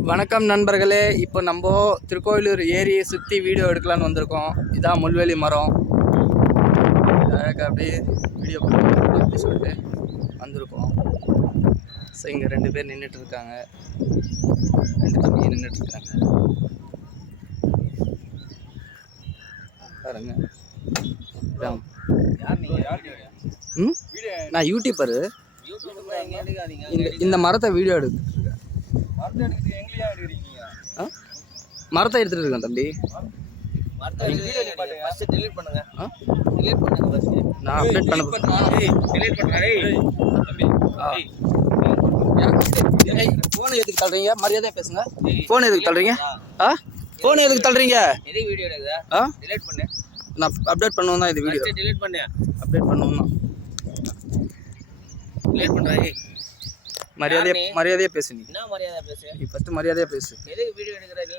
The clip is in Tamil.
வணக்கம் நண்பர்களே. இப்போ நம்ம திருக்கோயிலூர் ஏரியை சுற்றி வீடியோ எடுக்கலான்னு வந்திருக்கோம். இதான் முள்வேலி மரம். அழகாக அப்படியே வீடியோ அப்படி சொல்லிட்டு வந்திருக்கோம். ஸோ இங்கே ரெண்டு பேர் நின்றுட்டு இருக்காங்க. ரெண்டு தம்பி நின்றுட்டு இருக்காங்க. பாருங்க. நான் யூடியூப்பரு இந்த இந்த மரத்தை வீடியோ ஆ மரத்தை எடுத்துட்டு இருக்கேன் தம்பி. நான் அப்டேட் பண்ண ஃபோனை எதுக்கு தள்ளுறீங்க? மரியாதையாக பேசுங்க. ஃபோன் எதுக்கு தள்ளுறீங்க? ஆ. ஃபோன் எதுக்கு தள்ளுறீங்க? ஆ? நான் அப்டேட் பண்ணுவோம் தான் இது வீடியோ. ஃபர்ஸ்ட் டிலீட் பண்ணு. அப்டேட் பண்ணுவோம் தான். டிலீட் பண்றா மரியாதையா? மரியாதையாக பேசு நீ. என்ன மரியாதை பேசு? நீ ஃபஸ்ட்டு மரியாதையாக பேசு. எதுக்கு வீடியோ எடுக்கிற நீ?